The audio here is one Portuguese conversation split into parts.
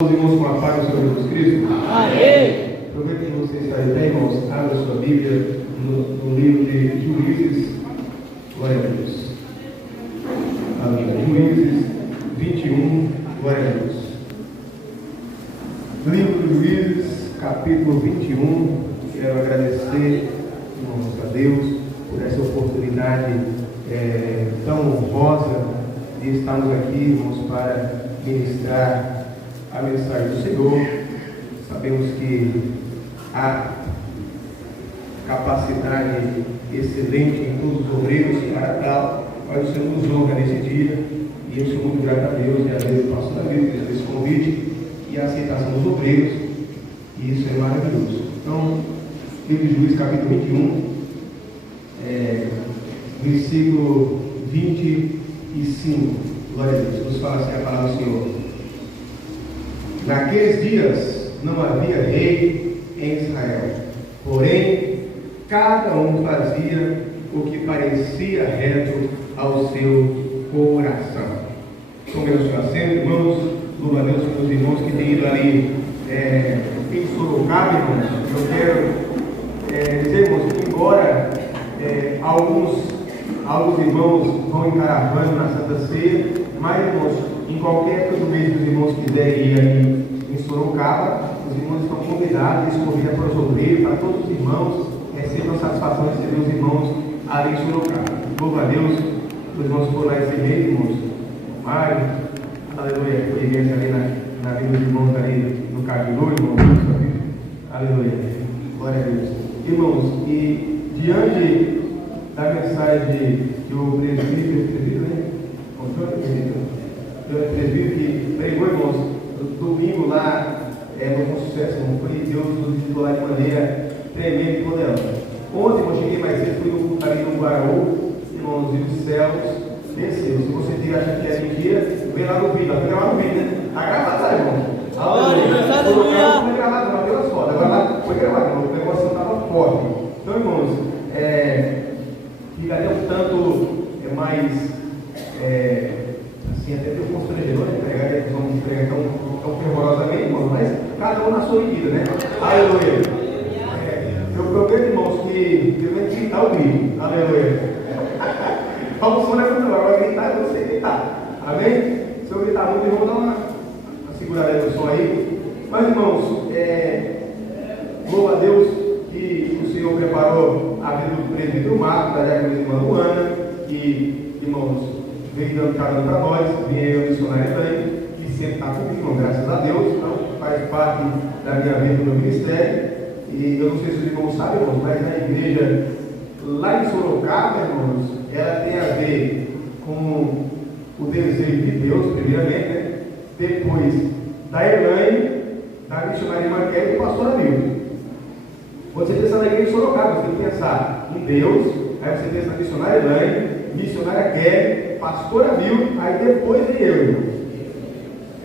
Os irmãos com a paz do Senhor Jesus Cristo. Amém. Aproveito que você está aí bem, irmãos. Abra sua Bíblia no livro de Juízes. Glória a Deus. Amém. Juízes 21. Glória a Deus. Livro de Juízes, capítulo 21. Quero agradecer, irmãos, a Deus por essa oportunidade tão honrosa de estarmos aqui, irmãos, para ministrar a mensagem do Senhor. Sabemos que há capacidade excelente em todos os obreiros para tal, mas o Senhor nos honra nesse dia e eu sou muito grato a Deus e a Deus passo da vida desse convite e a aceitação dos obreiros, e isso é maravilhoso. Então, livro de Juízes, capítulo 21, versículo 25. Glória a Deus. Nos fala assim a palavra do Senhor. Naqueles dias não havia rei em Israel, porém cada um fazia o que parecia reto ao seu coração. Tomemos o assento, irmãos. Louva a Deus pelos irmãos que têm ido ali em Sorocaba, irmãos. Eu quero dizer, irmãos, que embora alguns irmãos vão em caravana na Santa Ceia, mas, irmãos, em qualquer época do mês que os irmãos quiserem ir ali em Sorocaba, os irmãos estão convidados, eles convidam para os obreiros, para todos os irmãos, recebam a satisfação de receber os irmãos ali em Sorocaba. Louva a Deus, os irmãos foram lá receber, irmãos. Mário, aleluia, foi igreja ali na vida dos irmãos ali no Cabelô, irmãos, aleluia, glória a Deus. Irmãos, e diante da mensagem que o presbítero, né? O presbítero que pregou, irmãos, domingo lá, no Bom Sucesso, não foi? Deus nos visitou lá de maneira tremenda e poderosa. Ontem, eu cheguei mais cedo, fui no culto ali no Guaraú, irmãos, e os céus desceu. Se você acha que é mentira, vem lá no vídeo, vai lá no vídeo, né? Está gravado lá, irmãos. Aleluia. Não foi gravado, não, pelas fotos. Agora lá foi gravado, irmãos, o negócio estava forte. Então, irmãos, fica até um tanto mais, assim, até meio constrangedor, né? Pregar tão fervorosamente, irmãos, mas cada um na sua medida, né? Aleluia. Eu prometo, irmãos, que eu vou gritar o vídeo. Aleluia. Vamos só levantar, agora gritar, eu não sei gritar. Amém? Se eu gritar muito, eu vou dar uma segurada no som aí. Mas, irmãos, louva a Deus que o Senhor preparou a vida do presbítero Marcos, da diácono da irmã Luana, que, irmãos, veio dando carona para nós, veio a missionária também, que sempre está comigo, graças a Deus, então faz parte da minha vida, do meu ministério. E eu não sei se os irmãos sabem, irmãos, mas na igreja lá em Sorocaba, irmãos, ela tem a ver com o desejo de Deus, primeiramente, né? Depois da Elaine, da missionária Marquete e do pastor Amil. Quando você pensa na igreja de Sorocaba, você tem que pensar em Deus, aí você pensa na missionária Elaine, missionária Kelly, pastor Amil, aí depois vem eu, irmão.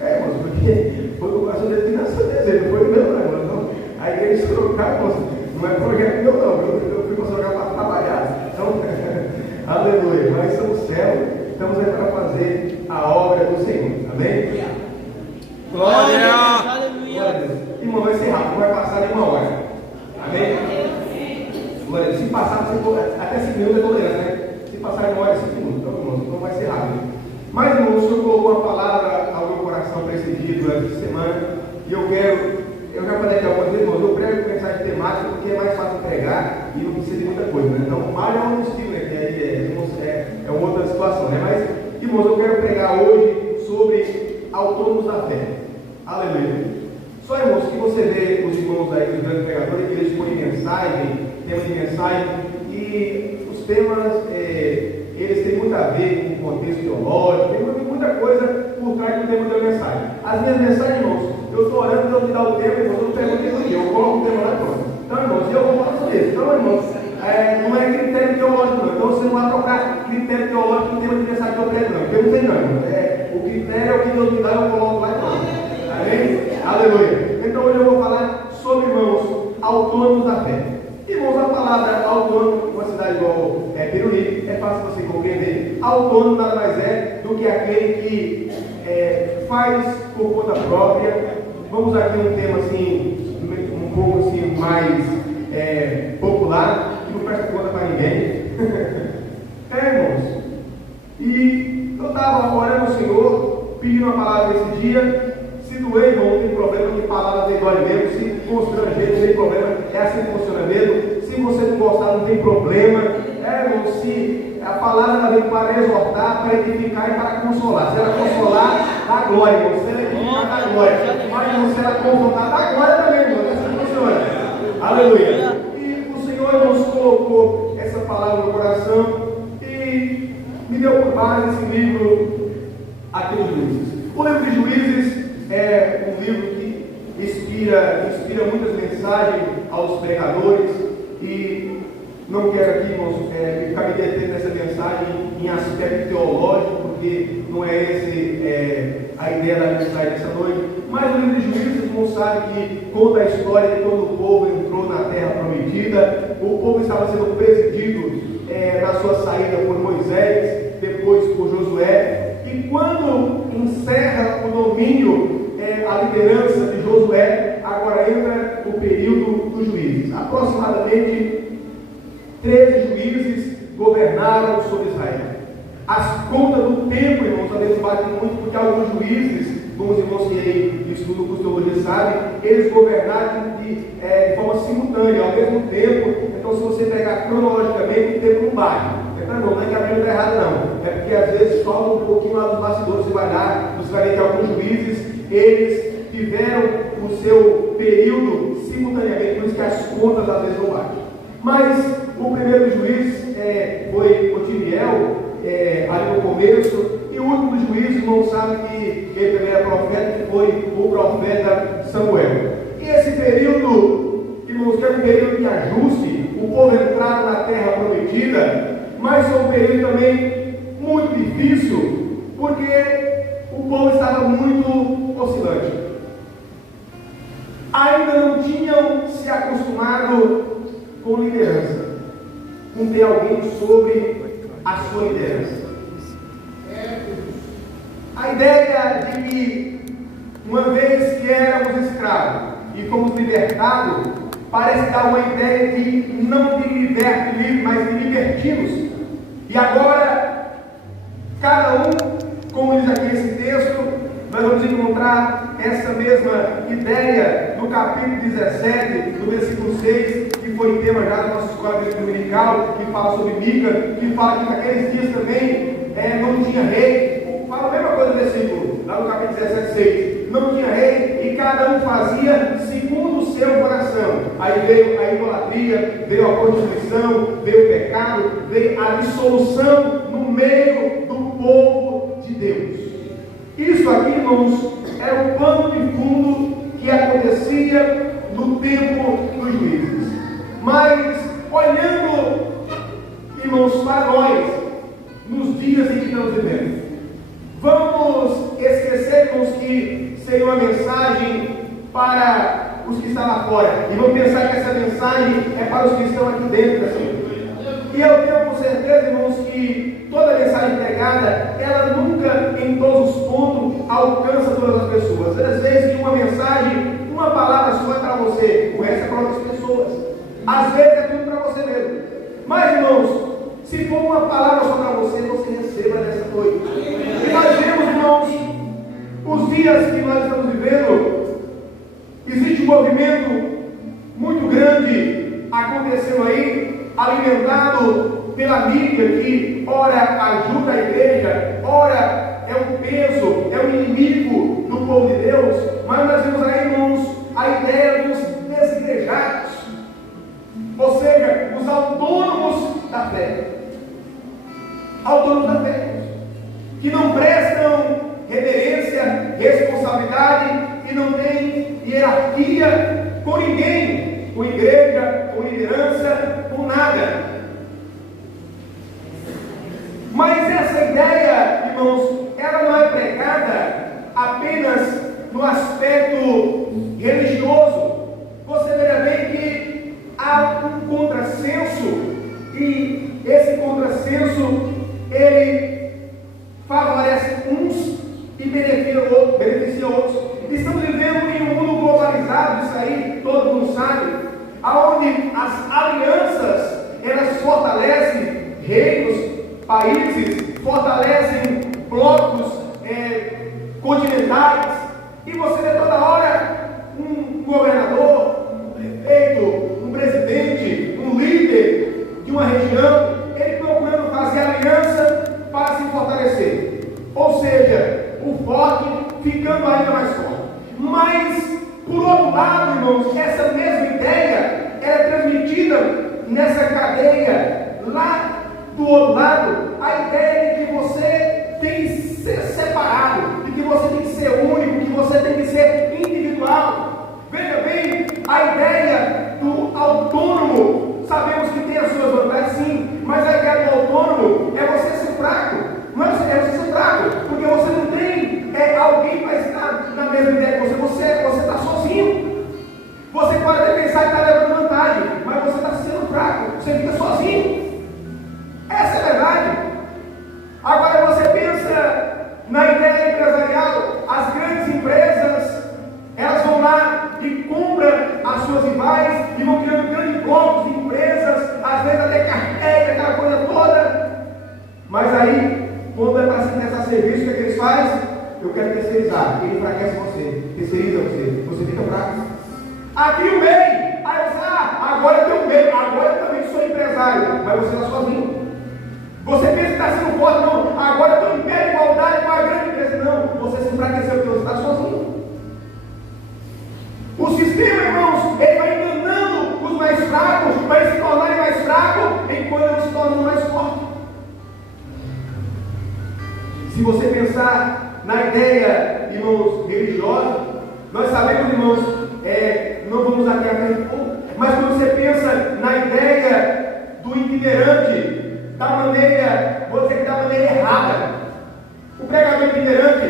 Irmãos, porque foi o coração dele que nasceu desejo, não foi o meu, não, irmão. Então, a igreja de Sorocaba, não é projeto meu, não. Eu fui para Sorocaba para trabalhar. Então, aleluia. Nós somos céu, estamos aí para fazer a obra do Senhor. Amém? Glória! Aleluia! Irmão, vai ser rápido, não vai passar de 1 hora. Amém? Glória! Se passar, até 5 minutos é tolerante, né? Se passar de 1 hora é 5 minutos. Então, irmãos, então vai ser rápido. Mas, irmão, o Senhor colocou uma palavra ao meu coração para esse dia, durante essa semana, e eu já falei aqui algumas vezes, irmãos, eu prego mensagem temática porque é mais fácil pregar e não precisa de muita coisa, né? Então, mais é um estilo, né? Que aí é uma outra situação, né? Mas, irmãos, eu quero pregar hoje sobre autônomos da fé. Aleluia. Só, irmãos, que você vê os irmãos aí, os grandes pregadores, que eles põem mensagem, tema de mensagem, e os temas, eles têm muito a ver com o contexto teológico, tem muita coisa por trás do tema da mensagem. As minhas mensagens, irmãos, eu estou orando, Deus me dá o tema, irmãos, eu não pergunto isso aqui, eu coloco o tema lá e pronto. Então, irmãos, eu vou falar sobre isso. Então, irmãos, não é critério teológico, não. Então, você não vai trocar critério teológico no tema de mensagem que eu prego, não. Porque não tem, não. O critério é o que Deus me dá, eu coloco lá e pronto. Amém? Aleluia. Então, hoje eu vou falar sobre, irmãos, autônomos da fé. Irmãos, a palavra autônomo, uma cidade igual Peruíbe, é fácil você compreender. Autônomo nada mais é do que aquele que faz por conta própria, vamos aqui um tema assim, um pouco assim mais popular, que não presta conta para ninguém. Irmãos, e eu estava orando ao Senhor, pedindo uma palavra esse dia. Se doer, irmão, não tem problema, que palavra tem dói mesmo. Se constranger, não tem problema, é assim que funciona mesmo. Se você não gostar, não tem problema. Irmão, se a palavra ela vem para exortar, para edificar e para consolar. Se ela consolar, dá glória, irmão. Se ela edificar, dá glória. Mas se ela confrontar, dá glória também, irmão. É assim que funciona. Aleluia. E o Senhor nos colocou essa palavra no coração e me deu por base esse livro aqui dos Juízes. O livro de Juízes é um livro que inspira muitas mensagens aos pregadores, e não quero aqui, irmãos, ficar me detendo nessa mensagem em aspecto teológico, porque não é essa a ideia da mensagem dessa noite. Mas o livro de Juízes, irmão, sabe que conta a história de quando o povo entrou na terra prometida. O povo estava sendo presidido na sua saída por Moisés, depois por Josué, e quando encerra o domínio, a liderança de Josué, agora entra o período dos juízes. Aproximadamente 13 juízes governaram sobre Israel. As contas do tempo, irmãos, talvez batem muito, porque alguns juízes, como os irmãos que estudam cosmologia sabem, eles governaram de forma simultânea, ao mesmo tempo. Então, se você pegar cronologicamente, o tempo não bate. Então, não é que a Bíblia está errada, não. É porque às vezes falta um pouquinho lá dos bastidores. Você vai lá, você vai ver que alguns juízes, eles tiveram o seu período simultaneamente, por isso que as contas às vezes não batem. Mas o primeiro juiz foi Otiniel, ali no começo, e o último dos juízes, não sabe que ele também era profeta, que foi o profeta Samuel. E esse período, irmãos, que é um período de ajuste, o povo entrava na terra prometida, mas foi um período também muito difícil, porque o povo estava muito oscilante. Ainda não tinham se acostumado com liderança, com ter alguém sobre a sua liderança. A ideia de que, uma vez que éramos escravos e fomos libertados, parece dar uma ideia de não de livre, mas de libertinos. E agora, cada um, como diz aqui esse texto, nós vamos encontrar essa mesma ideia no capítulo 17, do versículo 6, que foi tema já da nossa escola dominical, que fala sobre Mica, que fala que naqueles dias também não tinha rei. Fala a mesma coisa no versículo, lá no capítulo 17, 6. Não tinha rei e cada um fazia segundo o seu coração. Aí veio a idolatria, veio a prostituição, veio o pecado, veio a dissolução no meio do povo de Deus. Isso aqui, irmãos, era o pano de fundo que acontecia no tempo dos juízes. Mas, olhando, irmãos, para nós, nos dias em que estamos vivendo, vamos esquecer, irmãos, que seria uma mensagem para os que estão lá fora, e vamos pensar que essa mensagem é para os que estão aqui dentro, assim. E eu tenho com certeza, irmãos, que toda mensagem pregada, ela nunca, em todos os pontos, alcança todas as pessoas. Às vezes, uma mensagem, uma palavra só é para você, o resto é para outras pessoas. Às vezes é tudo para você mesmo. Mas, irmãos, se for uma palavra só para você, você receba nessa noite. E nós vemos, irmãos, os dias que nós estamos vivendo, existe um movimento muito grande acontecendo aí, alimentado pela mídia, que ora ajuda a igreja, ora é um peso, é um inimigo do povo de Deus. Mas nós temos aí, irmãos, a ideia dos desigrejados, ou seja, os autônomos da fé. Autônomos da fé, que não prestam reverência, responsabilidade e não têm hierarquia com ninguém, com igreja, com liderança, com nada. Mas essa ideia, irmãos, ela não é pregada apenas no aspecto religioso. Você verá bem que há um contrassenso, e esse contrassenso ele favorece uns e beneficia outros. Estamos vivendo em aonde as alianças, elas fortalecem reinos, países, fortalecem blocos continentais, e você vê toda hora um governador, um prefeito, um presidente, um líder de uma região, ele procurando fazer aliança para se fortalecer, ou seja, o forte ficando ainda mais forte. Mas, por outro lado, irmãos, essa mesma ideia é transmitida nessa cadeia lá do outro lado, a ideia de que você tem que ser separado, de que você tem que ser único, que você tem que ser individual. Veja bem, a ideia do autônomo, sabemos que tem as suas vantagens sim, mas a ideia do autônomo é você ser fraco, não é você ser fraco, porque você não tem alguém para estar na mesma ideia que você está sozinho. Você pode até pensar que está levando vantagem, mas você está sendo fraco, você fica sozinho. Essa é a verdade. Agora você pensa na ideia empresarial, as grandes empresas, elas vão lá e compram as suas rivais e vão criando grandes blocos de empresas, às vezes até carteiras, aquela coisa toda. Mas aí, quando é para se prestar serviço, o que eles fazem? Eu quero terceirizar, ele enfraquece você, terceiriza você, você fica fraco. Aqui o MEI, aí você, agora eu tenho MEI, agora eu também sou empresário, mas você está sozinho. Você pensa que está sendo forte, não, agora eu estou em pé de igualdade com a grande empresa, não, você se enfraqueceu porque você está sozinho. O sistema, irmãos, ele vai enganando os mais fracos, vai se tornarem mais fracos, enquanto eles se tornam mais fortes. Se você pensar na ideia, irmãos, religiosa, nós sabemos, irmãos, não vamos aqui aprender pouco, mas quando você pensa na ideia do itinerante, da maneira, vou dizer que da maneira errada, o pregador itinerante,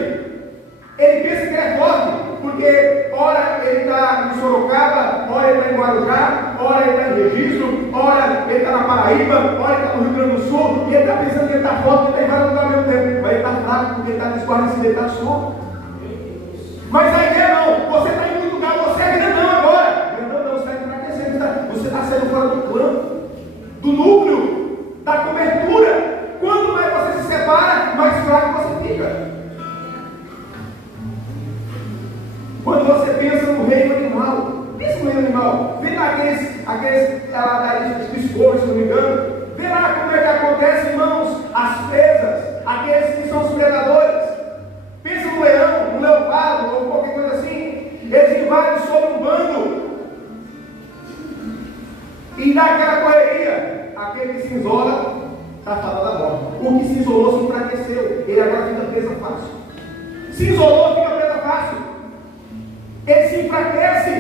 ele pensa que ele é forte, porque ora ele está em Sorocaba, ora ele está em Guarujá, ora ele está em Registro, ora ele está na Paraíba, ora ele está no Rio Grande do Sul, e ele está pensando que ele está forte, ele está em vários lugares ao mesmo tempo, mas ele está fraco porque ele está desguarnecido, ele está solto. Mas a ideia não, você está em muito lugar, você é grandão agora. Grandão não, você está enfraquecendo, você está saindo fora do plano, do núcleo, da cobertura. Quanto mais você se separa, mais fraco você fica. Quando você pensa no reino animal, pensa no reino animal, vê lá aqueles biscoitos, se não me engano, vê lá como é que acontece, irmãos, as presas, aqueles que são os predadores. Pensa no leão, no leopardo, ou qualquer coisa assim, eles invadem sobre um bando e dá aquela correria. Aquele que se isola está falando da morte. O que se isolou se enfraqueceu, ele agora fica presa fácil. Se isolou, fica presa fácil. Ele se enfraquece.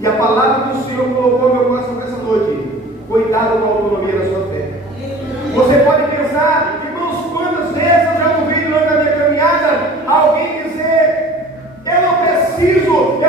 E a palavra que o Senhor colocou no meu coração nessa noite: cuidado com a autonomia da sua fé. Você pode pensar, irmãos, quantas vezes eu já ouvi durante a minha caminhada alguém dizer: eu não preciso,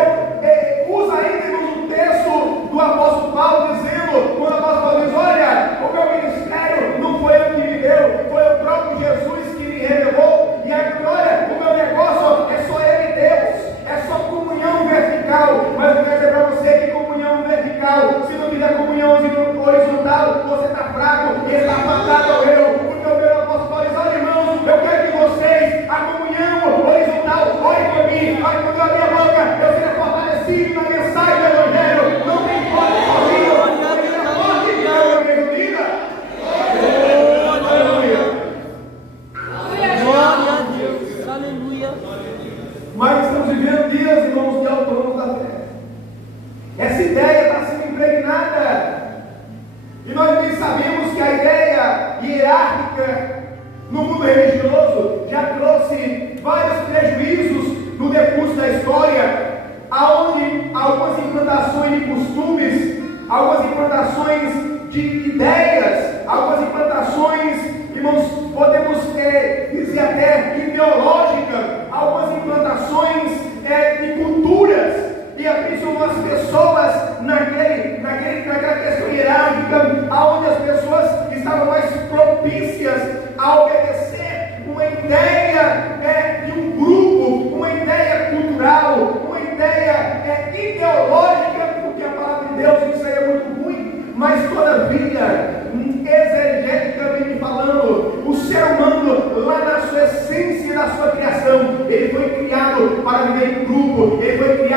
usa ainda, irmãos, um texto do apóstolo Paulo dizendo, quando o apóstolo Paulo diz: olha, o meu ministério não foi eu que me deu, foi o próprio Jesus que me revelou, e aí, olha, o meu negócio é só ele e Deus, é só comunhão vertical. Mas eu quero dizer para você que comunhão vertical, se não tiver comunhão horizontal, você está fraco e está afastado ao eu. Porque o meu apóstolo Paulo diz: olha, irmãos, eu quero que vocês, a comunhão horizontal, olhem para mim, olhem quando eu abrir a boca, eu seja fortalecido na mensagem do Evangelho. Não tem forte sozinho, ele é forte que é o meu vida. Glória a Deus, aleluia. Mas estamos vivendo dias, irmãos, de autônomos da fé. Essa ideia está sendo impregnada. E nós bem sabemos que a ideia hierárquica no mundo religioso já trouxe vários prejuízos no decurso da história, aonde algumas implantações de costumes, algumas implantações de ideias, algumas implantações, irmãos, podemos dizer até ideológicas, algumas implantações de culturas, e aprisionam as pessoas naquela questão hierárquica, onde as pessoas estavam mais propícias a obedecer uma ideia de um grupo, uma ideia cultural, uma ideia ideológica, porque a palavra de Deus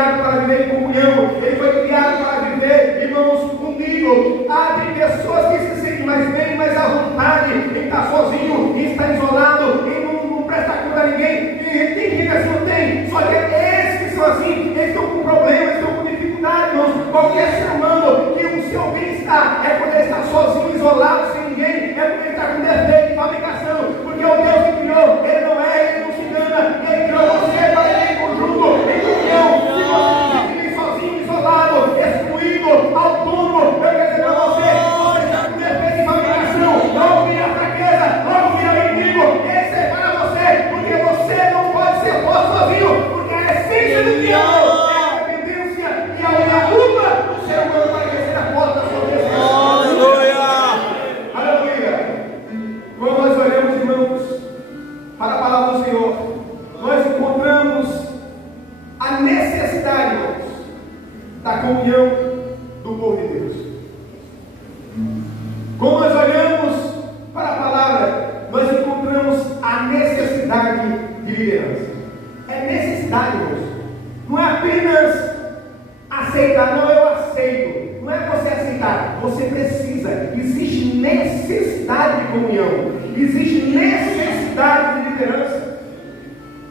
criado para viver em comunhão, ele foi criado para viver, irmãos, comigo. Há pessoas que se sentem mais bem, mais à vontade em estar sozinho, em estar isolado, em não prestar conta a ninguém. Tem gente que assim não tem, só que esses que são assim, eles estão com problemas, estão com dificuldade, irmãos. Qualquer ser humano que o seu bem-estar é quando ele está sozinho, isolado, sem ninguém, é quando ele está com defeito de fabricação, porque o Deus que criou, ele não é, ele não se engana, ele criou você para viver em conjunto, em comunhão. Se você vive sozinho, isolado, excluído, autônomo, eu quero dizer para você, você está com defeito de fabricação, logo vira fraqueza, logo vira inimigo, esse é para você, porque você não pode ser forte sozinho, porque a essência do que é a dependência e a luta do ser humano para crescer a porta da sua presença. Quando nós olhamos, irmãos, para a palavra do Senhor, nós encontramos a necessidade, irmãos, da comunhão do povo de Deus. Quando nós olhamos para a palavra, nós encontramos a necessidade de liderança. É necessidade, irmãos. Não é apenas aceitar, não, eu aceito. Não é você aceitar, você precisa. Existe necessidade de comunhão, existe necessidade de liderança.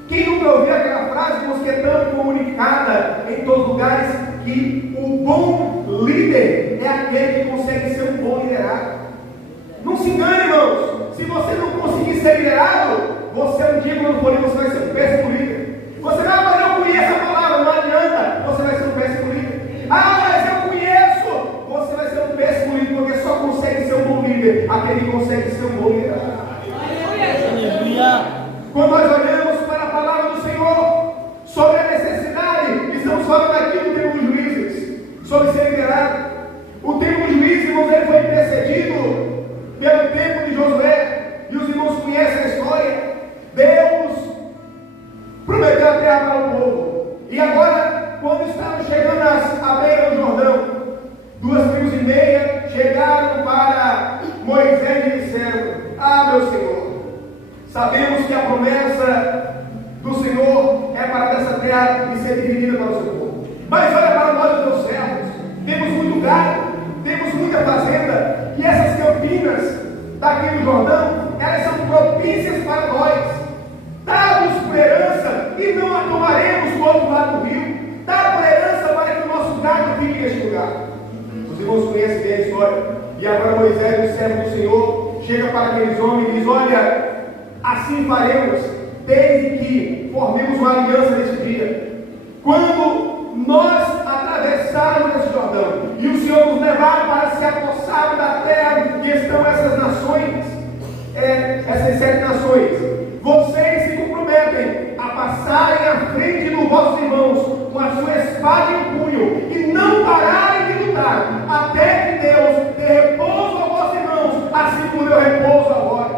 Quem nunca ouviu aquela frase, que é tão comunicada em todos os lugares, que o bom líder é aquele que consegue ser um bom liderado. Não se engane, irmãos. Se você não conseguir ser liderado, você um dia, quando for líder, você vai ser um péssimo líder. Você vai falar, eu conheço a palavra, não adianta, você vai ser um péssimo líder. Ah, mas eu conheço, você vai ser um péssimo líder, porque só consegue ser um bom líder aquele que consegue ser um bom líder. Quando nós olhamos para a palavra do Senhor sobre a necessidade, estamos falando aqui do tempo dos juízes, sobre ser liderado. O tempo dos juízes, irmãos, ele foi precedido pelo tempo de Josué, e os irmãos conhecem a história. Deus prometeu a terra para o povo, e agora, quando estavam chegando à beira do Jordão, 2 tribos e meia chegaram para Moisés e disseram: ah, meu Senhor, sabemos que a promessa do Senhor é para essa terra e ser dividida para o seu povo, mas olha para nós, os teus servos, temos muito gado, temos muita fazenda, e essas campinas daqui do Jordão, elas são propícias para nós. Dá-nos por herança e não a tomaremos do outro lado do rio. Dá por herança para que o nosso gado fique neste lugar. Os irmãos conhecem bem a história. E agora Moisés, o servo do Senhor, chega para aqueles homens e diz: olha, assim faremos, desde que formemos uma aliança nesse dia. Quando nós atravessarmos esse Jordão e o Senhor nos levar para se apossar da terra que estão essas nações, essas 7 nações, vocês se comprometem a passarem à frente dos vossos irmãos com a sua espada em punho e não pararem de lutar até que Deus dê repouso aos vossos irmãos, assim como deu repouso a vós.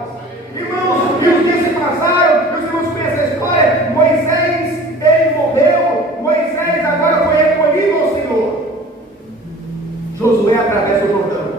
Irmãos, e os dias se passaram, os irmãos conhecem a história. Moisés, ele morreu, Moisés agora foi recolhido ao Senhor. Josué atravessa o Jordão,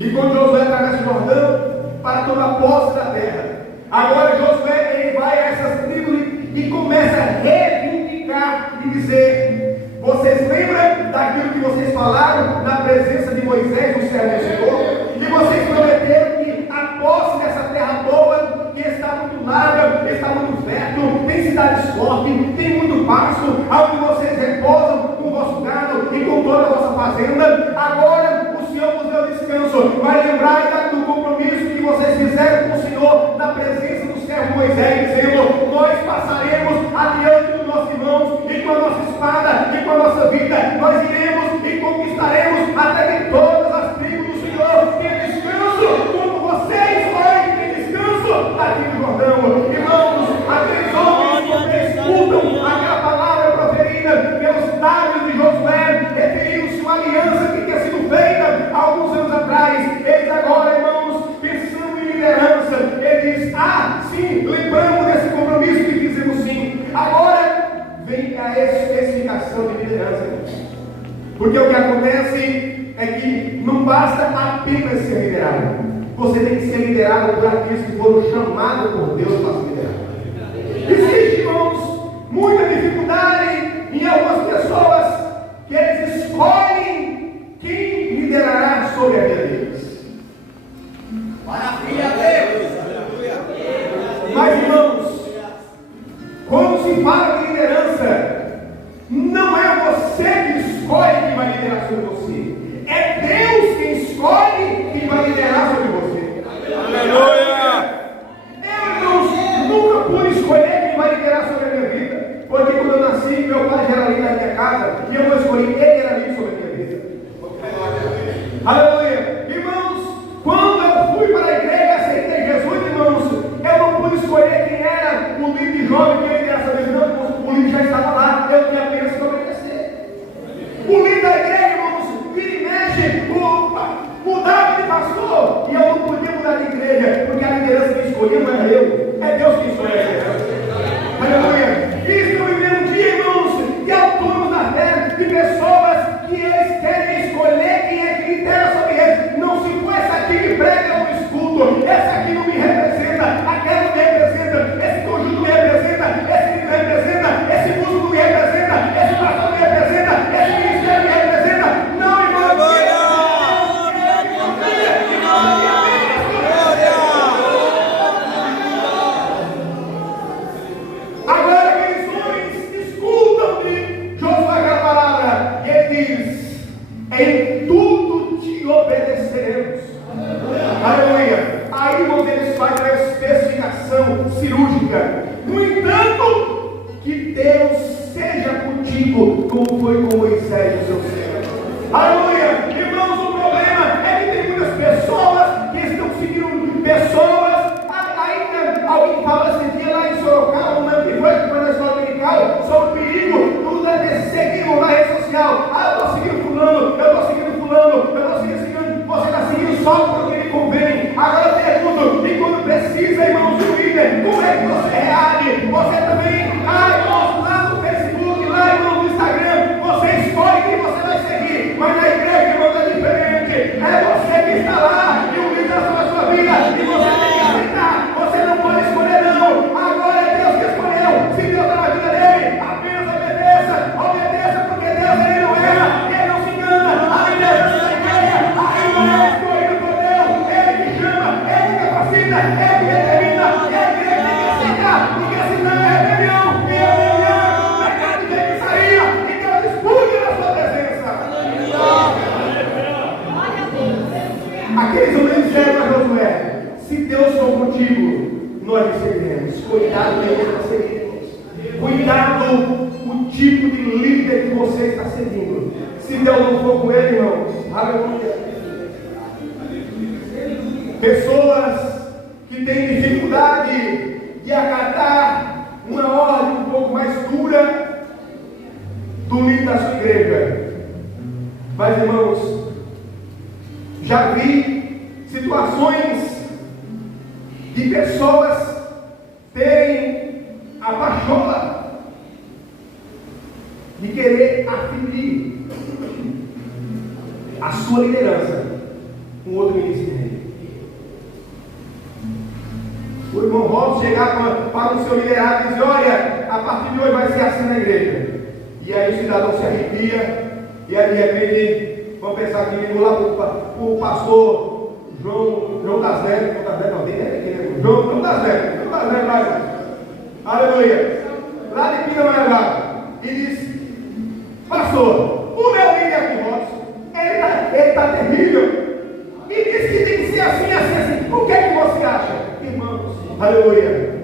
e quando Josué atravessa o Jordão para tomar posse da terra, agora Josué, ele vai a essas tribos e começa a reivindicar e dizer: vocês lembram daquilo que vocês falaram na presença de Moisés, o servo do Senhor? E vocês prometeram que a posse dessa terra boa, que está muito larga, está muito fértil, tem cidades fortes, tem muito pasto, onde vocês repousam com o vosso gado e com toda a vossa fazenda. Agora o Senhor vos deu descanso. Vai lembrar do compromisso que vocês fizeram com o Senhor na presença do servo Moisés, dizendo: nós passaremos adiante dos nossos irmãos, e com a nossa espada, e com a nossa vida, nós iremos e conquistaremos até que todas as tribos do Senhor tenham descanso, como vocês hoje têm descanso aqui no Jordão. Irmãos, aqueles homens que escutam aquela palavra proferida pelos lábios de Josué, referindo-se a uma aliança que tinha sido feita há alguns anos atrás. Eles agora, irmãos, pensando em liderança, ele diz: ah, sim, lembramos desse compromisso que fizemos, sim. Agora vem a especificação de liderança, porque o que acontece é que não basta apenas ser liderado, você tem que ser liderado por aqueles que foram chamados por Deus para ser liderado. Existe, irmãos, muita dificuldade em algumas em tudo te obedeceremos. Aleluia. Aí, irmãos, eles fazem a especificação cirúrgica. No entanto, que Deus seja contigo, como foi com Moisés, o seu servo. Aleluia. Irmãos, o problema é que tem muitas pessoas que estão seguindo pessoas. Ainda alguém fala esse dia lá em Sorocaba, não lembro que foi na escola dominical, sobre o perigo do seguir na rede social. Eu estou seguindo fulano, eu estou seguindo fulano, eu estou seguindo. Você está seguindo só porque lhe convém. Agora eu pergunto, e quando precisa, irmãos do líder, como é que você reage? Você também, irmãos, lá no Facebook, lá, irmãos, no Instagram, você escolhe quem você vai seguir. Mas na igreja, irmãos, é diferente. É você que está lá e o líder da sua vida, e você tem que aceitar. Você não pode escolher, não. Agora é Deus que escolheu. Se Deus está na vida dele, apenas obedeça. Obedeça, porque Deus, ele não erra, ele não se engana. A liderança da igreja, a não é escolhida por Deus. Ele que chama, ele que capacita, ele que determina. E a igreja tem que aceitar, porque senão é rebelião. E a rebelião é o pecado de feitiçaria. Então ele expulga da sua presença. Aqueles homens disseram a Josué: se Deus for contigo, nós seguiremos. Cuidado com quem está seguindo. Cuidado com o tipo de líder que você está seguindo. Se Deus não for com ele, irmãos, aleluia. Pessoas que têm dificuldade de acatar uma ordem um pouco mais dura do líder da sua igreja. Mas, irmãos, já vi situações de pessoas terem a paixola de querer aferir a sua liderança com outro ministério. O irmão Robson chegar para o seu liderado e dizer: olha, a partir de hoje vai ser assim na igreja. E aí o cidadão se arrepia, e aí de repente vamos pensar que ligou lá para o pastor João das Neves, João das Neves, aleluia, lá de Pindamonhangaba, e diz: pastor, o meu líder aqui, Robson, ele está terrível, e diz que tem que ser assim, assim. O que é que você acha, irmãos? Aleluia.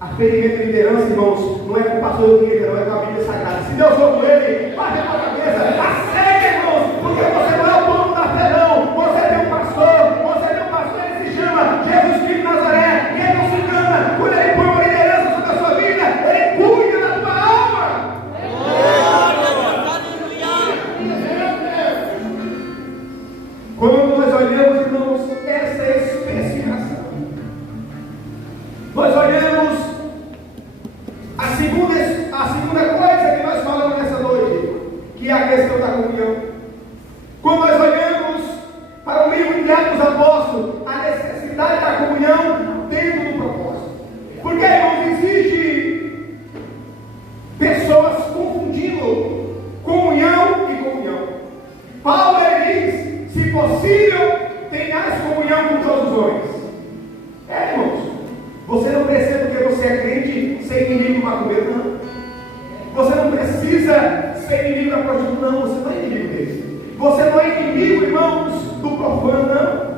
Aferimento de liderança, irmãos, não é com o pastor do líder, não é com a Bíblia Sagrada. Se Deus for com ele, bate a tua cabeça, aceita, irmãos, porque você não é o dono da fé, não. Você tem um pastor, ele se chama Jesus Cristo de Nazaré, e ele não se engana. Quando ele põe uma liderança sobre a sua vida, ele cuida da tua alma. Quando nós olhamos, irmãos, essa é a especificação. Nós olhamos a segunda coisa que nós falamos nessa noite, que é a questão da comunhão. Quando nós olhamos para o livro de Atos dos Apóstolos, a necessidade da comunhão dentro do propósito. Porque, irmãos, existe pessoas confundindo comunhão e comunhão. Paulo diz: se possível, tenhais comunhão com todos os homens. Irmãos, você não precisa, porque você é crente, ser inimigo do macumbeiro, não. Você não precisa ser inimigo da prostituta, não. Você não é inimigo dele. Você não é inimigo, irmãos, do profano, não.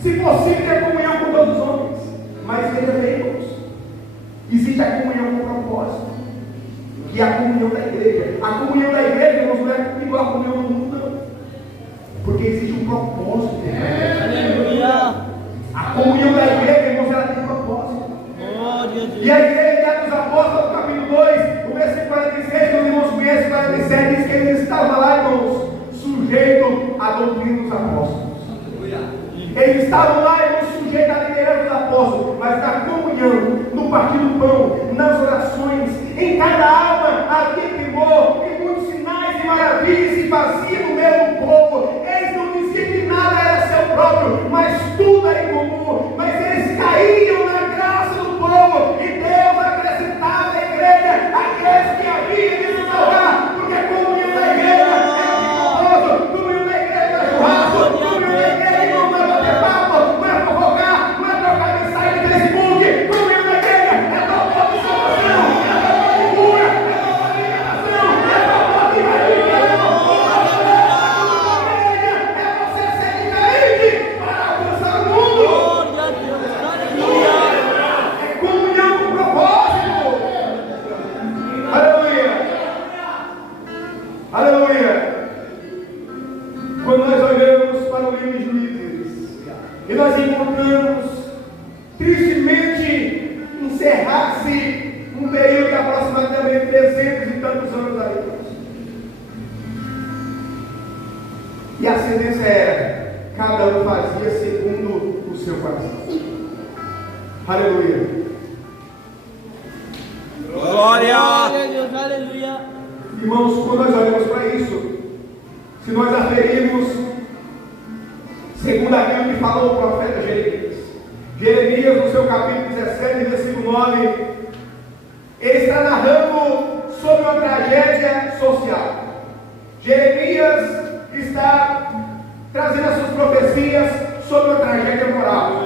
Se possível, ter comunhão com todos os homens. Mas veja bem, irmãos, existe a comunhão com propósito, que é a comunhão da igreja. A comunhão da igreja, irmãos, não é igual a comunhão do mundo, não. Porque existe um propósito. Aleluia. A comunhão da igreja, irmãos, ela tem propósito. E a igreja de Atos dos Apóstolos, capítulo 2, o versículo 46, os irmãos conhecem, 47, diz que ele estava lá, irmãos, sujeito à doutrina dos apóstolos. Eles estavam lá, irmãos, sujeitos à liderança dos apóstolos, mas na comunhão, no partir do pão, nas orações, em cada alma havia temor, e muitos sinais e maravilhas se faziam no meio do povo. Eles não diziam que nada era seu próprio, mas tudo era em comum. Mas eles caíam na graça do povo, e Deus acrescentava à igreja aqueles que haviam de se salvar, porque a comunhão da igreja é gostoso, comunhão da igreja é churrasco, comunhão da igreja não é bater papo, não é provocar, não é trocar mensagem no Facebook, comunhão da igreja é dar uma salvação, é dar uma cura, é dar uma Aleluia! Quando nós olhamos para o livro de Juízes e nós encontramos tristemente encerrar-se um período de aproximadamente 300 e tantos anos aí. E a tendência era, cada um fazia segundo o seu coração. Aleluia. Glória a Deus, aleluia. Irmãos, quando nós olhamos para isso, se nós aferirmos, segundo aquilo que falou o profeta Jeremias, no seu capítulo 17, versículo 9, ele está narrando sobre uma tragédia social. Jeremias está trazendo as suas profecias sobre uma tragédia moral.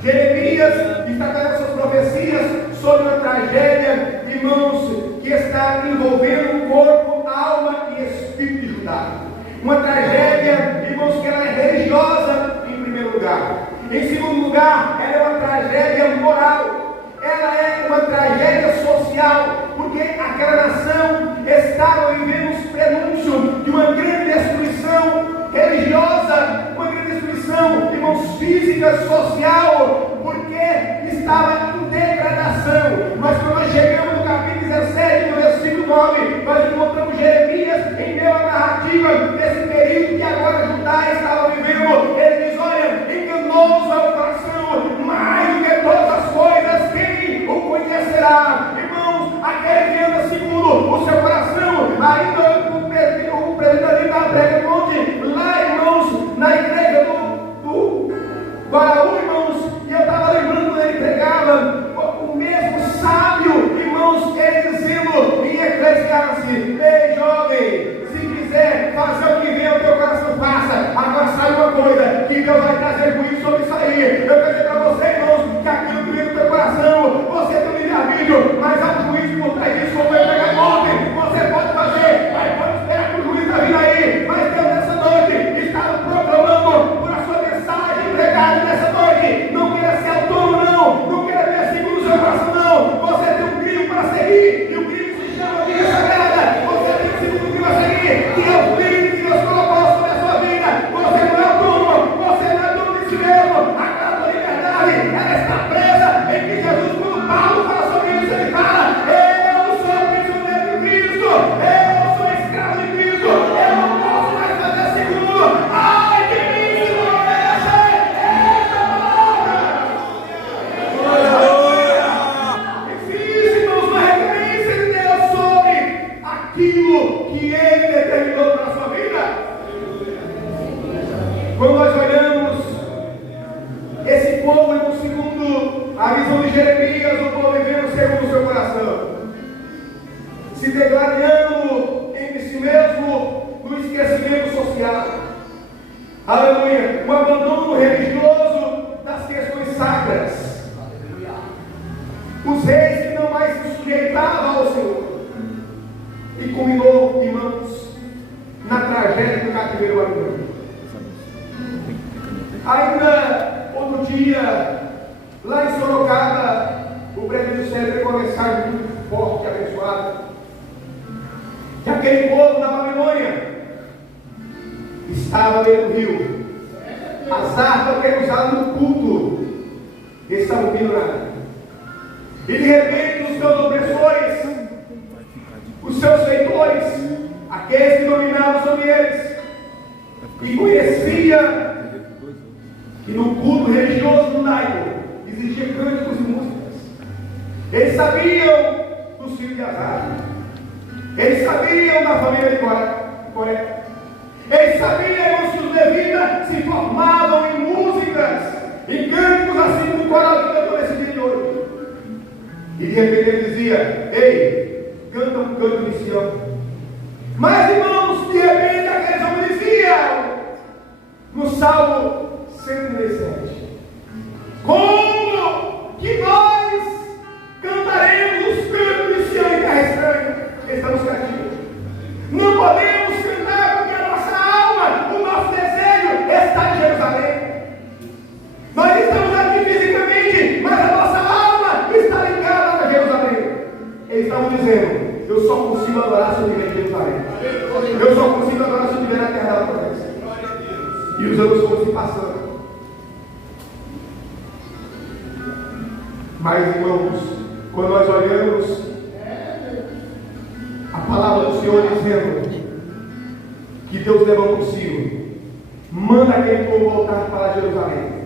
Jeremias está trazendo as suas profecias sobre uma tragédia, irmãos, que está envolvendo o corpo, alma e espírito de Judá. Uma tragédia, irmãos, que ela é religiosa em primeiro lugar. Em segundo lugar, ela é uma tragédia moral. Ela é uma tragédia social, porque aquela nação estava vivendo os prenúncios de uma grande destruição religiosa, uma grande destruição, irmãos, física, social, porque estava em degradação. Mas quando nós chegamos no capítulo 17, no versículo 9, nós encontramos Jeremias em meio à narrativa desse período que agora Judá estava vivendo. Ele diz: olha, enganoso é o coração, mais do que todas as coisas, quem o conhecerá? Irmãos, aquele que anda segundo o seu coração, ainda o presidente da Prega Monte, lá, irmãos, na igreja do Guaraú, irmãos, e eu estava lembrando quando ele pregava, o mesmo sábio, irmãos, ele dizendo em Eclesiastes: ei, jovem, se quiser fazer o que vem ao teu coração, faça. Agora sabe uma coisa, que Deus vai trazer juízo sobre isso aí. Eu quero dizer para você, irmãos, que aquilo que vem do teu coração, você tem um livre-arbítrio, mas há um juízo por trás disso, como eu preguei ontem. Você pode fazer, mas pode esperar que o juízo está vindo aí. Mas Deus nessa noite está proclamando por a sua mensagem pregada nessa noite. Não queira ser autônomo, não queira ver segundo o seu coração, não. Você tem um crime para seguir, e o crime se chama vida sagrada. Você tem um segundo crime a seguir, que é o crime que Deus colocou sobre a sua vida. Você não é autônomo, você não é dono de si mesmo. A tua liberdade, ela está presa em que Jesus, quando Paulo fala sobre isso, ele fala: eu sou prisioneiro de Cristo, eu sou escravo de Cristo, eu não posso mais fazer segundo. Ai de mim, se não obedecer esta palavra. Existe, irmãos, uma referência de Deus sobre aquilo que Ele determinou para a sua vida. Quando nós olhamos esse povo, irmão, segundo a visão de Jeremias, o povo vivendo segundo o seu coração, se degradando em si mesmo, no esquecimento social. Aleluia! O abandono religioso das questões sacras. Os reis que não mais se sujeitavam ao Senhor. E culminou, irmãos, na tragédia do cativeiro babilônico. Ainda outro dia, lá em Sorocaba, o prédio do céu teve uma mensagem muito forte e abençoada, que aquele povo da Babilônia estava dentro do rio. As harpas que eram usadas no culto estavam penduradas. E de repente os seus opressores, os seus feitores, aqueles que dominavam sobre eles, e conhecia que no culto religioso judaico existia cânticos e músicas. Eles sabiam dos filhos de Azar, eles sabiam da família de Coré, eles sabiam que os levitas se formavam em músicas, em cânticos, assim como o coral que cantou nesse dia de hoje. E de repente ele dizia: ei, canta um canto de Sião. Mas, irmãos, de repente aqueles homens diziam no Salmo 117: como que nós cantaremos os cantos de Sião em terra estranha? Estamos cativos. Não podemos cantar porque a nossa alma, o nosso desejo está em Jerusalém. Nós estamos aqui fisicamente, mas a nossa alma está ligada a Jerusalém. Eles estavam dizendo: eu só consigo adorar se eu viver em Jerusalém. Eu só consigo agora se eu estiver na terra da promessa. E os anos foram se passando. Mas, irmãos, quando nós olhamos a palavra do Senhor dizendo que Deus levou consigo, manda aquele povo voltar para Jerusalém.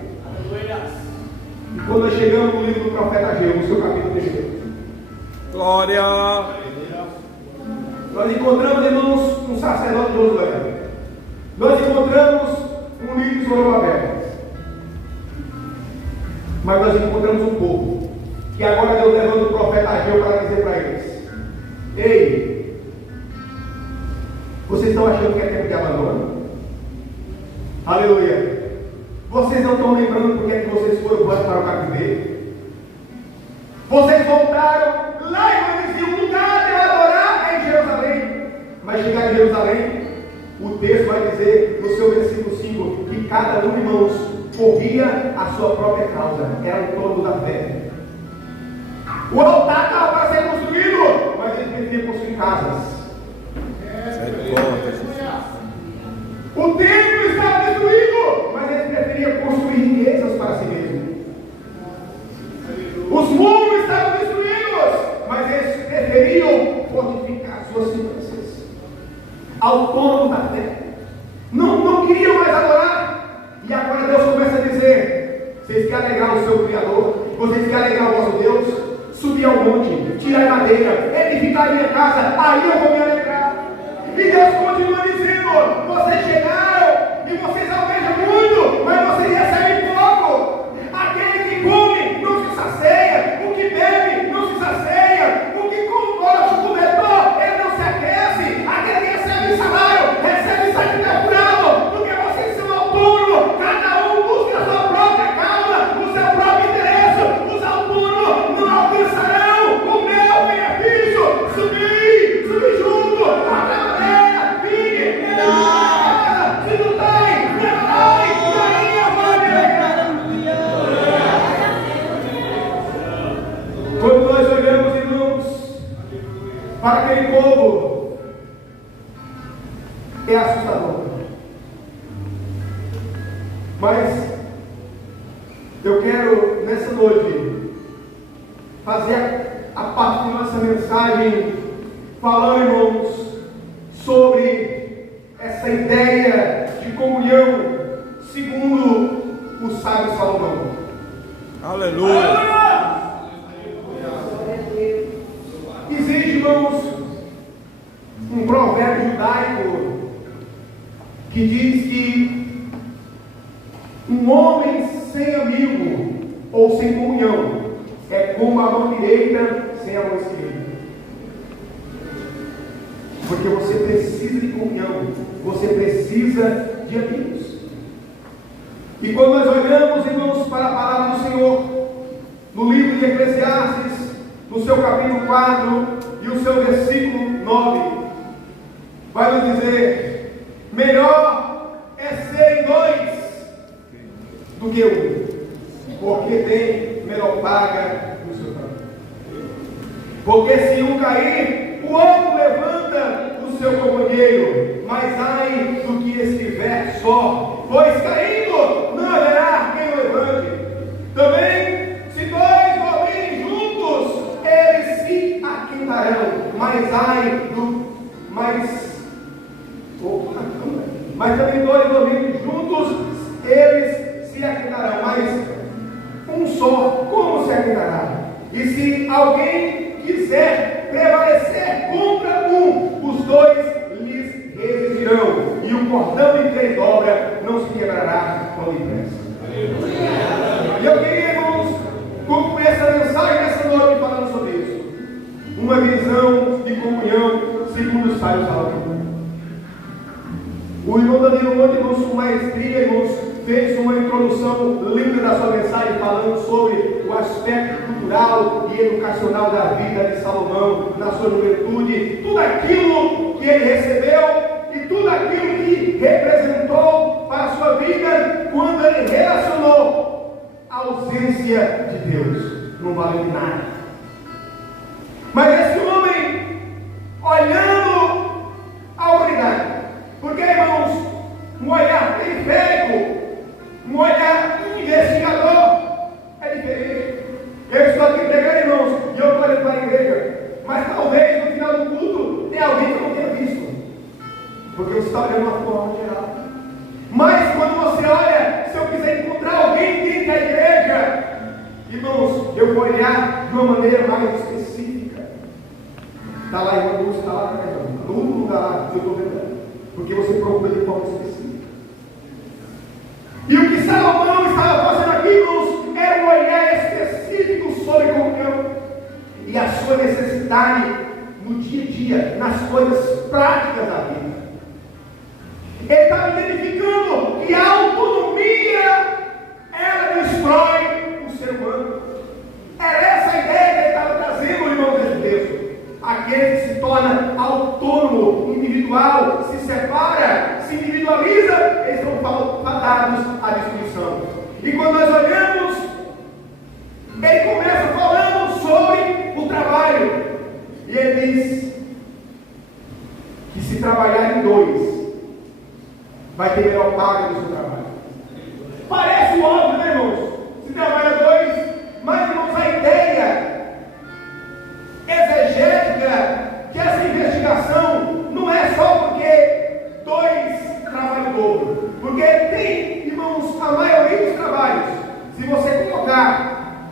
E quando nós chegamos no livro do profeta Ageu, no seu capítulo 1, Glória. nós encontramos, irmãos, um sacerdote de Josué. Nós encontramos um líder de Zorobabel. Mas nós encontramos um povo que agora Deus levando o profeta Ageu para dizer para eles: ei, vocês estão achando que é tempo de abandono? Aleluia. Vocês não estão lembrando porque é que vocês foram para o cativeiro? Vocês voltaram lá e eles diziam: o lugar de eu adorar é em Jerusalém. Mas chegar em Jerusalém, o texto vai dizer no seu versículo 5 que cada um, irmãos, corria a sua própria causa. Era o touro da fé. O altar estava para ser construído, mas eles preferiam construir casas. O templo estava destruído, mas eles preferiam construir riquezas para si mesmos. Os muros estavam destruídos, mas eles preferiam fortificar suas finanças. Autônomos da fé. Não queriam mais adorar. E agora Deus começa a dizer: vocês querem alegrar o seu Criador? Vocês querem alegrar o vosso Deus? Subir ao monte, tirar madeira, edificar a minha casa, aí eu vou me alegrar. E Deus continua dizendo: vocês chegaram e vocês almejam muito, mas vocês recebem pouco. Aquele que come não se sacia, o que bebe não se sacia, o que coloca o cobertor, ele não se aquece. Aquele que recebe salário, recebe sacrifício, porque vocês são autônomos, cada um busca a sua própria causa, o seu próprio interesse. Os autônomos não alcançarão o meu benefício. Subir junto, a madeira, fique, se não tem, vai, daí eu vou me alegrar. Quando nós olhamos, irmãos, para aquele povo, é assustador. Mas eu quero, nessa noite, fazer a parte de nossa mensagem falando, irmãos, sobre essa ideia de comunhão segundo o sábio Salomão. Aleluia. Existe, irmãos, um provérbio judaico que diz que um homem sem amigo ou sem comunhão é como a mão direita sem a mão esquerda. Porque você precisa de comunhão, você precisa de amigos. E quando nós olhamos, irmãos, para a palavra do Senhor, no livro de Eclesiastes, no seu capítulo 4 e o seu versículo 9, vai nos dizer: melhor é serem dois do que um, porque tem menor paga no seu trabalho. Porque se um cair, o outro levanta o seu companheiro, mas ai do que estiver só, pois caindo não haverá quem o levante. Também, se dois dormirem juntos, eles se aquentarão, mas ai do mas também dois dormirem juntos, eles se aquentarão, mas um só, como se aquentará? E se alguém quiser prevalecer contra um, os dois lhes resistirão, e o cordão de três dobra não se quebrará tão depressa. E eu queria, irmãos, concluir essa mensagem nessa noite falando sobre isso. Uma visão de comunhão segundo os sábios Salomão. O irmão Danilo ontem, irmãos, com maestria, irmãos, fez uma introdução linda da sua mensagem, falando sobre o aspecto cultural e educacional da vida de Salomão na sua juventude, tudo aquilo que ele recebeu e tudo aquilo que representou para a sua vida quando ele relacionou a ausência de Deus. Não vale de nada. Mas esse homem, olhando a humanidade, está olhando de uma forma geral. Mas quando você olha, se eu quiser encontrar alguém dentro da igreja, irmãos, eu vou olhar de uma maneira mais específica. Está lá, irmão, está lá, no último lugar lá, eu estou vendo. Porque você procura de forma específica. E o que Salomão estava fazendo aqui, irmãos, era um olhar específico sobre comunhão e a sua necessidade no dia a dia, nas coisas práticas da vida. Ele estava identificando que a autonomia, ela destrói o ser humano. Era essa a ideia que ele estava trazendo, irmãos, desse texto. Aquele que se torna autônomo, individual, se separa, se individualiza, eles estão fadados à destruição. E quando nós olhamos, ele começa falando sobre o trabalho. E ele diz que se trabalhar em dois, vai ter melhor paga do seu trabalho. Parece óbvio, né, irmãos? Se trabalha dois, mas, irmãos, a ideia exegética que essa investigação não é só porque dois trabalham dobro. Porque tem, irmãos, a maioria dos trabalhos, se você colocar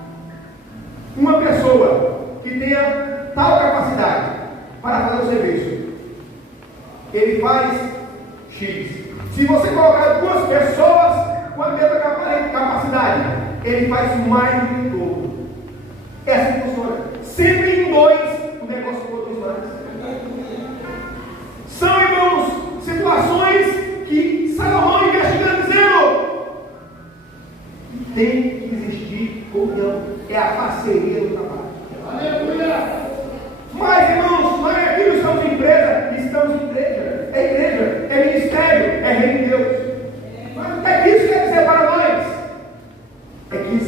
uma pessoa que tenha tal capacidade para fazer o serviço, ele faz X. Se você colocar duas pessoas com a mesma capacidade, ele faz mais do que o dobro. É assim que funciona. Sempre em dois, o negócio produz mais. São, irmãos, situações que Salomão investigando dizendo: tem que existir comunhão. É a parceria do trabalho. Aleluia! Mas, irmãos, não é aqui que estamos em empresa, estamos em igreja. É igreja, é ministério, é reino de Deus. Mas o que isso quer dizer para nós? É que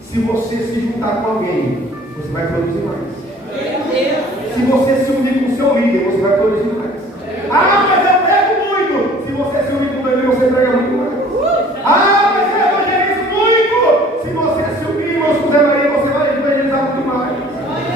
se você se juntar com alguém, você vai produzir mais. Se você se unir com o seu líder, você vai produzir mais. Ah, mas eu prego muito. Se você se unir com o meu líder, você prega muito mais. Ah, mas eu evangelizo muito. Se você se unir, irmãos, com o Zé Maria, você vai evangelizar muito mais.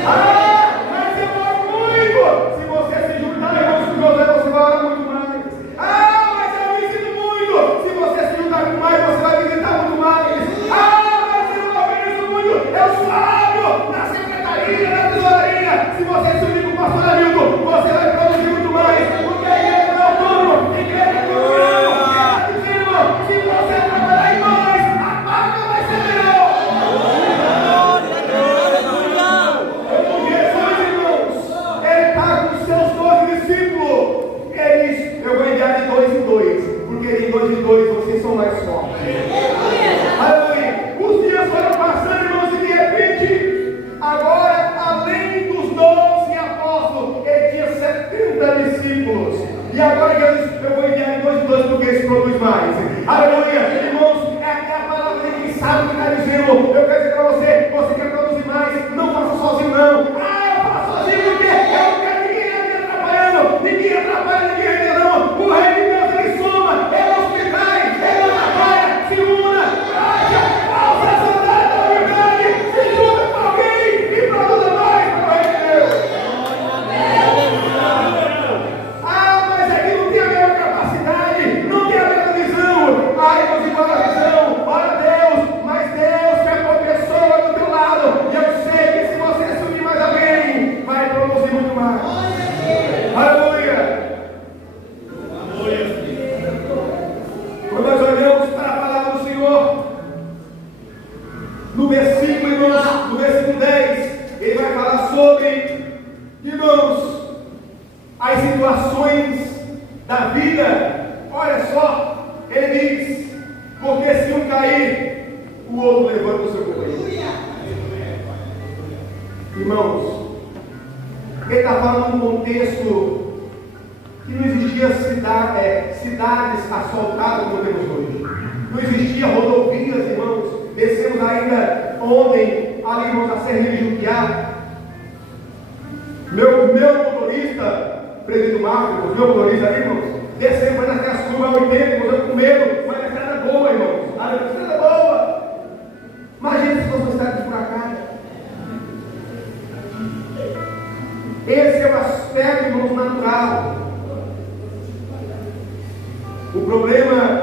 Ah, mas eu oro muito. Se você se juntar, irmãos, com o José, você vai orar muito mais. Ah, mas eu visito muito. Se você se juntar com mais, você vai visitar muito mais. Ah, mas eu organizo muito. Eu sou hábil na secretaria, na tesouraria. Se você se unir com o pastor Hamilton, você vai produzir muito mais. Porque a igreja não é autônomo, a igreja é comunhão. Se você trabalhar em nós, a paga vai ser melhor. Jesus, irmãos, ele está com os seus 12 discípulos. Ele diz: eu vou enviar de dois em dois, porque de dois em dois vocês são mais fortes. Aleluia. Os dias foram passando, irmãos, e de repente, agora, além dos 12 apóstolos, ele tinha 70 discípulos. E agora eu vou enviar de dois em dois, porque eles produzem mais. Aleluia. Irmãos, é a palavra de quem sabe o que está dizendo. Eu quero dizer para você: você quer produzir mais, não faça sozinho, não. Ah, eu faço sozinho porque eu não quero ninguém me atrapalhando. Ninguém atrapalha, ninguém retém, não. O reino de Deus, ele soma, ele hospedai, ele atrapalha, se una, prática, falsa sandália da verdade, se junta com alguém e produza mais para o reino de Deus. Ah, mas aqui não tem a mesma capacidade, não tem a mesma visão. Ah, irmãos, igual a visão, ora a Deus, mas Deus quer pôr pessoa do teu lado. E eu sei que se você se unir mais alguém, vai produzir muito mais. Aleluia! Quando nós olhamos para a palavra do Senhor, no versículo, irmãos, no versículo 10, ele vai falar sobre, irmãos, as situações da vida. Olha só, ele diz: porque se um cair, o outro levanta o seu companheiro. Irmãos, ele está falando num contexto que não existia cidades asfaltadas como temos hoje. Não existia rodovias, irmãos. Descemos ainda ontem, ali, irmãos, a Serra de Jutiá. Meu motorista, Presidente Marcos, meu motorista ali, irmãos, descemos para nas curvas 80, irmãos, eu com medo, mas a estrada é boa, irmãos. A estrada é boa. Imagina se fosse uma estrada esburacada. Esse é o aspecto, irmãos, natural. O problema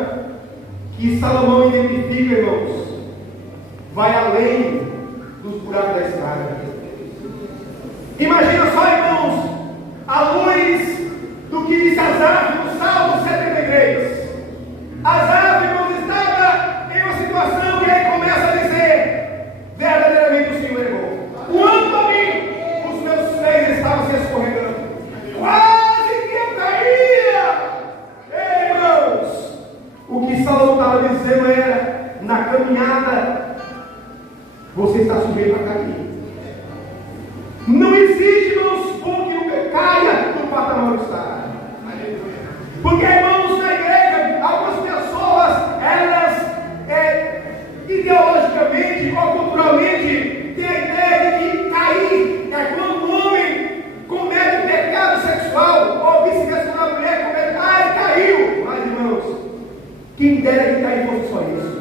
que Salomão identifica, irmãos, vai além dos buracos da estrada. Imagina só, irmãos, a luz do que disse Asaf no Salmo 73. Asaf, irmãos, estava em uma situação que ele começa a dizer: verdadeiramente o Senhor é bom. Quanto a mim, os meus pés estavam se escorregando, quase que eu caía. Ei, irmãos, o que Salomão estava dizendo era: na caminhada, você está sujeito a cair. Não existe, irmãos, bom que nunca caia do patamar que está. Porque, irmãos, na igreja, algumas pessoas, elas, ideologicamente ou culturalmente, têm a ideia de que cair é quando um homem comete pecado sexual, ou vice-versa, quando a mulher comete, ele caiu. Mas, irmãos, quem dera que cair fosse só isso.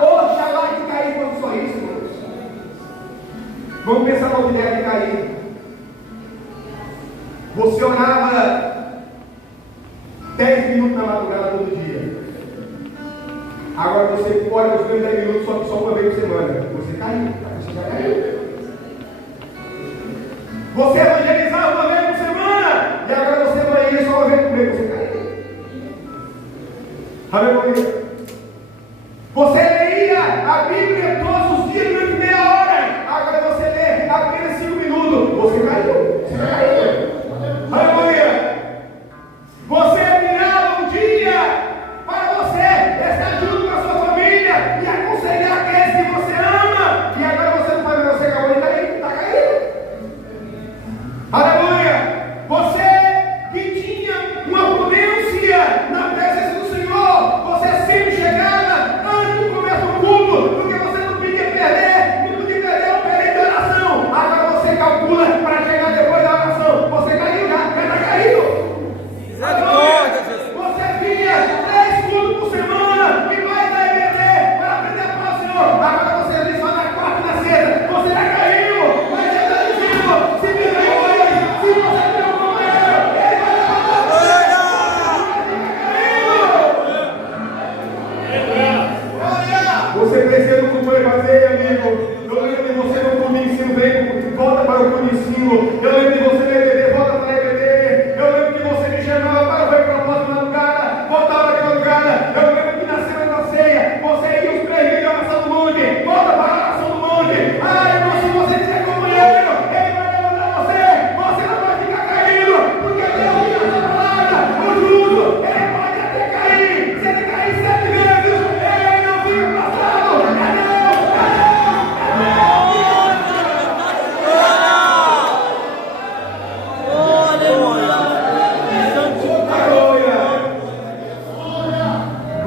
Oxalá que cair fosse só isso, irmãos. Vamos pensar na ideia de cair. Você orava 10 minutos na madrugada todo dia. Agora você ora os 10 minutos só uma vez por semana. Você caiu. Você já caiu. Você evangelizava uma vez por semana. E agora você vai só uma vez por mês. Você caiu. Aleluia. Você leia a Bíblia todos os dias durante meia hora. Agora você lê apenas 5 minutos. Você caiu. Você caiu. Aleluia. Você virava um dia para você estar junto com a sua família e aconselhar aqueles que você ama. E agora você não faz, você acabou de cair. Está caindo. Aleluia. Você que tinha uma prudência na presença do Senhor. Você sempre chegava antes do começo do culto, porque você não podia perder o período de oração. Agora você calcula para chegar depois da oração. Você caiu, já está caído. Você vinha 3 cultos por semana e vai da EBD para aprender a palavra do Senhor. Agora você vem só na quarta e na sexta. Você já caiu. Mas ele está dizendo: se me vem hoje, se você tem um companheiro, ele vai levar. Você precisa do companheiro fazer, amigo. Eu lembro de você no domingo, ensino bem, volta para o culto de ensino. Eu lembro de você no EBD, volta para a EBD. Eu lembro que você me chamava para ver propósito de madrugada, voltava de madrugada. Eu lembro que na semana da ceia, você ia os 3 dias de oração do monte, volta para a oração do monte. Irmão, se você tiver companheiro, ele vai levantar você. Você não vai ficar caído, porque Deus diz essa palavra. O justo, ele pode até cair. Se ele cair 7 vezes, ele não fica passado.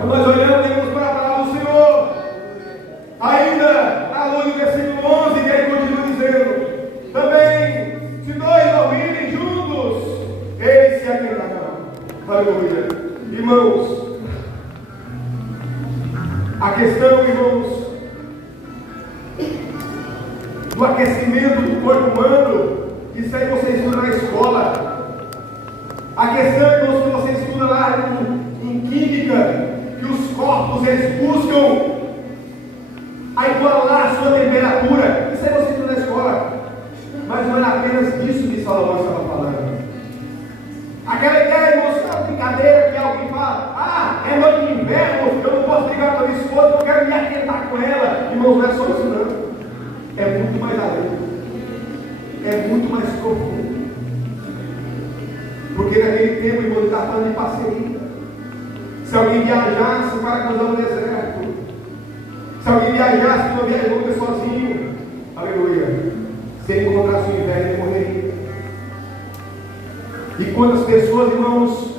Nós olhamos para a palavra do Senhor, ainda à luz do versículo 11, que ele continua dizendo: também, se 2 dormirem juntos, eles se aquietarão. Aleluia. Irmãos, a questão, irmãos, do aquecimento do corpo humano, isso aí você estuda na escola. A questão, irmãos, que você estuda lá em química, que os corpos eles buscam a igualar a sua temperatura. Isso aí você estuda na escola. Mas não é apenas disso que Salomão estava falando. Aquela ideia, irmãos, aquela brincadeira que alguém fala: é noite de inverno, eu não posso brigar com a minha esposa, eu quero me aquentar com ela. Irmãos, não é só isso não. É muito mais além. É muito mais profundo. Porque naquele tempo, irmão, ele está falando de parceria. Se alguém viajasse para cruzar o deserto, se alguém viajasse uma viagem longa sozinho, aleluia, se ele encontrasse o inverno, ele morreria. E quantas pessoas, irmãos,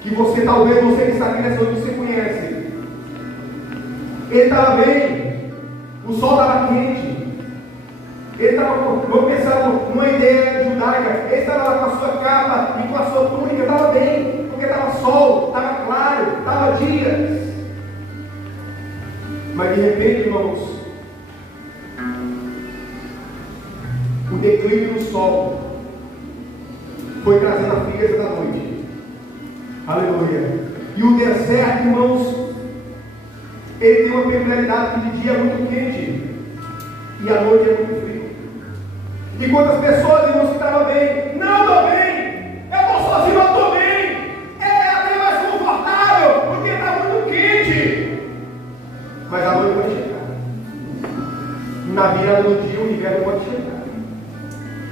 que você talvez, você que está aqui nessa noite, você conhece, ele estava bem, o sol estava quente, ele estava, vamos pensar numa ideia judaica, ele estava lá com a sua capa e com a sua túnica, estava bem, porque estava sol, estava claro, estava dias. Mas de repente, irmãos, o declínio do sol foi trazendo a frieza da noite. Aleluia. E o deserto, irmãos, ele tem uma peculiaridade que de dia é muito quente e à noite é muito frio. E quantas pessoas, irmãos, que estavam bem, não estou bem, eu estou sozinho, eu estou bem, é até mais confortável, porque está muito quente. Mas a noite pode chegar. Na virada do dia, o inverno pode chegar.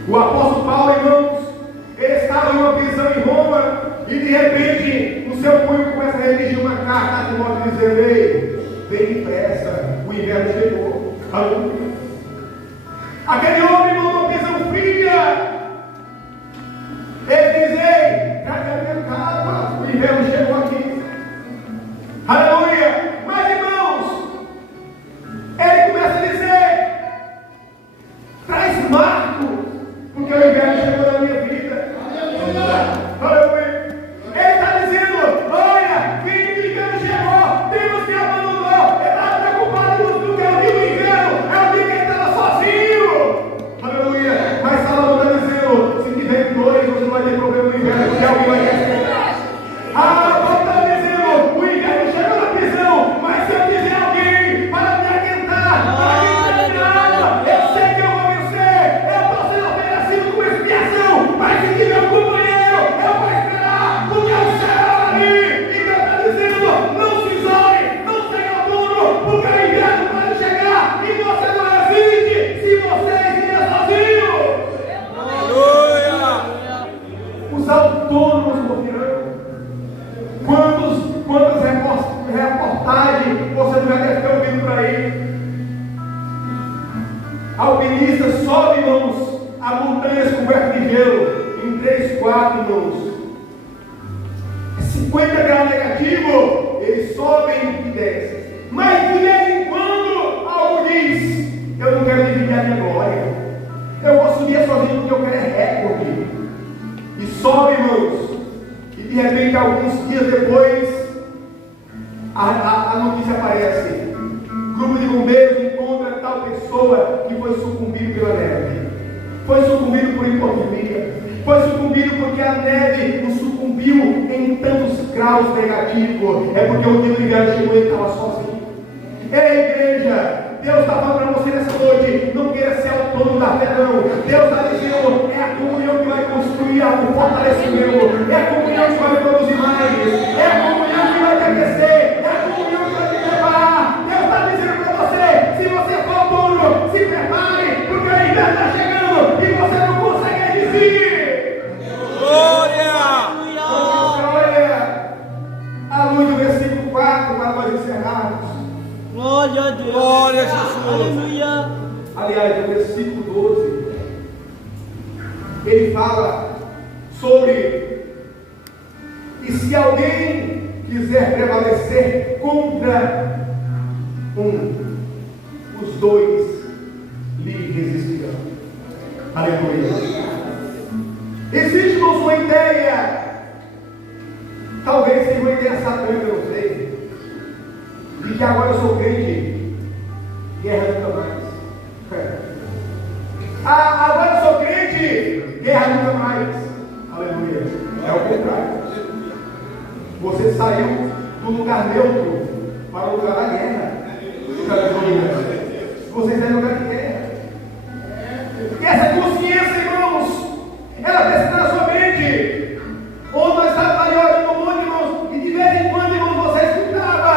O apóstolo Paulo, irmãos, ele estava em uma prisão em Roma e de repente, no seu punho começa a redigir uma carta a Timóteo dizendo: ei, vem depressa, o inverno chegou. Aleluia. Aquele homem mandou prisão fria. Ele diz: ei, cadê a minha casa? O inverno chegou aqui. Aleluia. Mas, irmãos, ele começa a dizer: traz marco, porque o inverno chegou na minha vida. Aleluia. Ele está dizendo: olha, filho, o inverno chegou, Deus me abandonou. Ele estava preocupado no que é o dia do inverno, é o dia que ele estava sozinho. Aleluia. Mas Salomão está dizendo: se tiver dois, você não vai ter problema no inverno, porque alguém vai ter. Paulo está dizendo: o inverno chegou na prisão, mas se eu tiver alguém para me aquentar, para me dar eu sei que eu vou vencer. Eu estou sendo oferecido com expiação, mas se tiver um companheiro, eu vou esperar, porque o céu é ali. E Deus está dizendo: não se isole, não tenha duro, porque o inverno pode chegar e você não resiste se você estiver sozinho. Aleluia. Os autônomos morrerão. Quantas reportagens você não já deve ter ouvido por aí? Alpinistas sobem, irmãos, a montanhas cobertas de gelo em 3, 4, irmãos. 50 graus negativo, eles sobem e descem. Mas de vez em quando, algo diz: eu não quero dividir a minha glória. Eu vou subir sozinho porque eu quero recorde. E sobe, irmãos. E de repente, alguns dias depois, a notícia aparece: grupo de bombeiros encontra tal pessoa que foi sucumbido pela neve, foi sucumbido por hipotermia, foi sucumbido porque a neve o sucumbiu em tantos graus negativos. É porque o dia do inverno chegou e ele estava sozinho. Ei, igreja, Deus está falando para você nessa noite: não queira ser autônomo da fé, não. Deus está dizendo: é a comunhão que vai construir o fortalecimento, é a comunhão que vai produzir mais, é a comunhão que vai te aquecer, é a comunhão que vai te preparar. Deus está dizendo para você: se você for autônomo, se prepare, porque o inverno está chegando e você não consegue resistir. Glória. Olha, a luz do versículo 4 para nós encerrarmos. Glória a Deus. Glória a Jesus. Aleluia. Aliás, no versículo 12, ele fala sobre: e se alguém quiser prevalecer contra os dois lhe resistirão. Aleluia. Existe, irmãos, uma ideia, talvez seja uma ideia satânica, eu não sei, de que agora eu sou crente, guerra nunca mais. Agora eu sou crente, guerra nunca mais. Aleluia. É o contrário. Você saiu do lugar neutro para o lugar da guerra. Você está no lugar de guerra. E essa consciência, irmãos, ela precisa na sua mente. Ou nós estávamos ali orando muito, irmãos, e de vez em quando, irmãos, você escutava.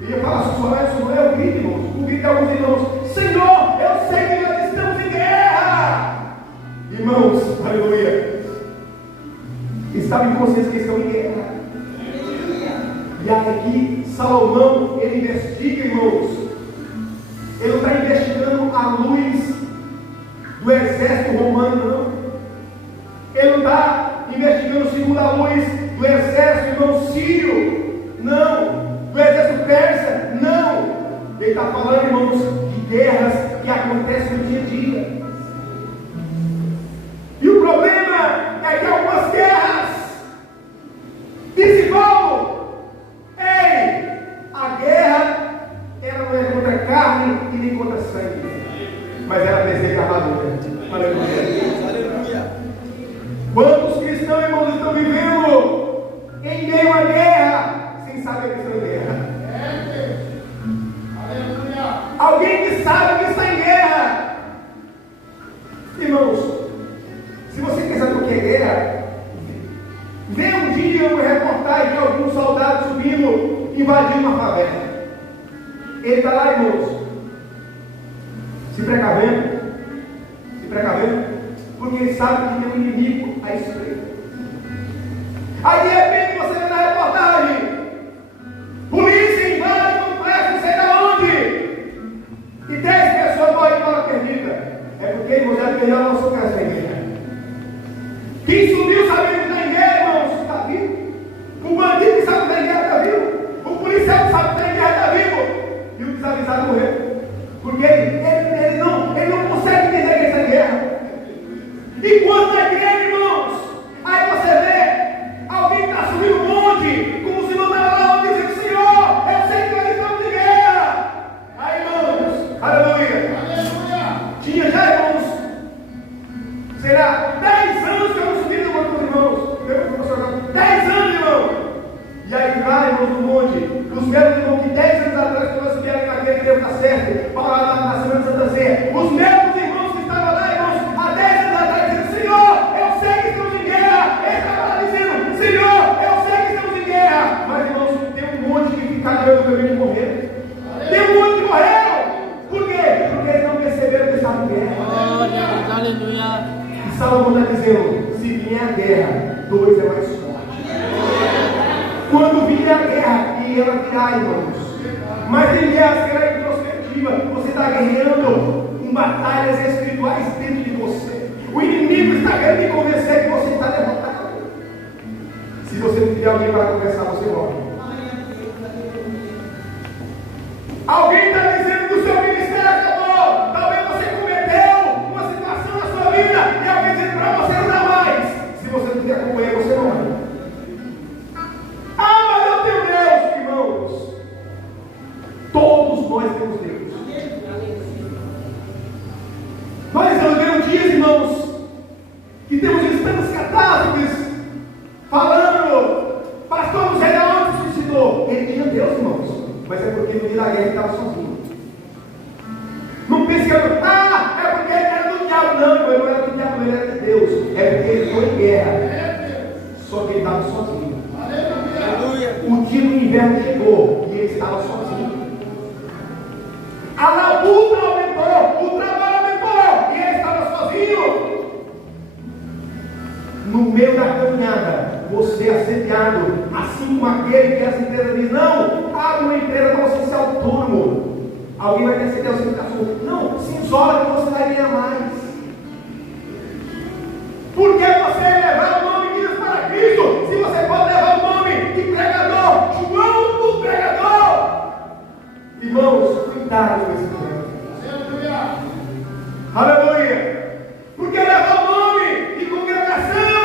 E eu falava: isso não é o grito, irmãos. O grito de alguns irmãos: Senhor, eu sei que nós estamos em guerra. Irmãos, aleluia, estava em consciência que estão em guerra. E aqui Salomão, ele investiga, irmãos. Ele não está investigando a luz do exército romano, não. Ele não está investigando segundo a luz do exército, irmão, sírio, não. Do exército persa, não. Ele está falando, irmãos, de guerras que acontecem no dia a dia. E o problema é que algumas guerras, disse Paulo: ei, a guerra, ela não é contra carne e nem contra sangue, mas ela deseja armadura. Aleluia. Aleluia. Quantos cristãos, irmãos, estão vivendo Vê um dia uma reportagem de alguns soldados subindo, invadindo uma favela. Ele está lá, irmãos, se precavendo, porque ele sabe que tem um inimigo à espreita. Aí de repente você vê na reportagem: polícia invade um complexo, não sei de onde, e 10 pessoas morrem de bala perdida. É porque, irmãos, é melhor não sofrer essa guerra. Quem subiu sabendo que está em guerra, irmãos, está vivo. O bandido que sabe que está em guerra está vivo. O policial que sabe que está em guerra está vivo. E o desavisado morreu. Porque ele não consegue entender que está em guerra. E quanto à igreja, irmãos, aí você vê alguém que está subindo um monte, como se não estava lá, dizendo: Senhor, eu sei que nós estamos em guerra. Aí, irmãos, aleluia. Tinha já, irmãos, será 10 anos que eu não subi no monte dos irmãos. 10 anos, irmão. E aí lá, irmãos, no monte, os mesmos irmãos que 10 anos atrás, quando nós subimos naquele tempo da certo, para na Semana de Santa Ceia, os mesmos irmãos que estavam lá, irmãos, há 10 anos atrás, dizendo: Senhor, eu sei que estamos em guerra. Ele estava lá dizendo: Senhor, eu sei que estamos em guerra. Mas, irmãos, tem um monte que ficaram no caminho de morrer. Tem um monte que morreram. Por quê? Porque eles não perceberam que estavam em guerra. Glória, aleluia. E Salomão está dizendo: se vier a guerra, 2 é mais forte. Quando vier a guerra, e ela virá, irmãos. Mas tem guerra que é introspectiva. Você está guerreando em batalhas espirituais dentro de você. O inimigo está querendo te convencer que você está derrotado. Se você não tiver alguém para conversar, você morre. Alguém está dizendo que o seu ministério acabou. Talvez você cometeu uma situação na sua vida e alguém dizendo para você: não dá mais. Se você não tiver como ele, você morre. Ah, mas eu tenho Deus, irmãos. Todos nós temos Deus. Nós estamos vendo dias, irmãos, que temos instantes catástrofes falando: pastor, não sei de onde se suicidou. Ele tinha Deus, irmãos, mas é porque no dia da guerra ele estava sozinho. Não pense que é porque ele era do diabo. Não, ele não era do diabo, ele era de Deus. É porque ele foi em guerra, só que ele estava sozinho. O dia do inverno chegou e ele estava sozinho. A labuta aumentou, o trabalho aumentou e ele estava sozinho. No meio da caminhada, você é assediado, assim como aquele que essa empresa diz: não, abre uma empresa para você ser autônomo. Alguém vai ter certeza que está solto. Não, se isola que você vai ganhar mais. Por que você levar o nome de Deus para Cristo, se você pode levar o nome de pregador, João o pregador? Irmãos, cuidado com esse problema. Aleluia. Porque levar o nome de congregação,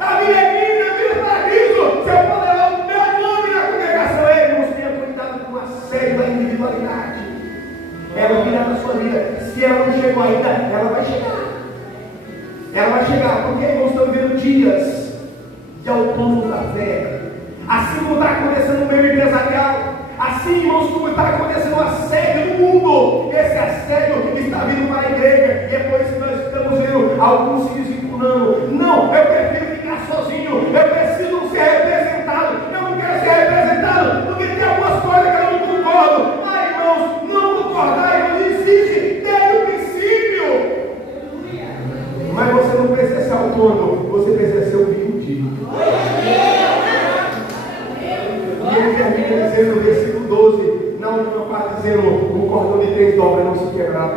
a minha vida para Cristo, se eu pode levar o meu nome na congregação, irmãos, tenha cuidado com a série da individualidade. Ela virá na sua vida. Se ela não chegou ainda, ela vai chegar. Ela vai chegar, porque, irmãos, estão vivendo dias de autônomos da fé. Assim como está acontecendo no meio empresarial, assim, irmãos, como está acontecendo o assédio no mundo. Esse assédio está vindo para a igreja, e é por isso que nós estamos vendo alguns se desvinculando. Não, eu prefiro ficar sozinho, eu preciso ser representado. Eu não quero ser representado, porque tem algumas coisas que eu não concordo. Ah, irmãos, não concordar, irmãos, existe desde o princípio. Mas você não precisa ser autônomo, você precisa ser humilde. E ele termina dizendo no versículo 12, na última parte, dizendo: o cordão de 3 dobras não se quebrar.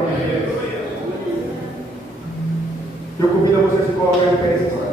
Eu convido a você a se colocar em pé.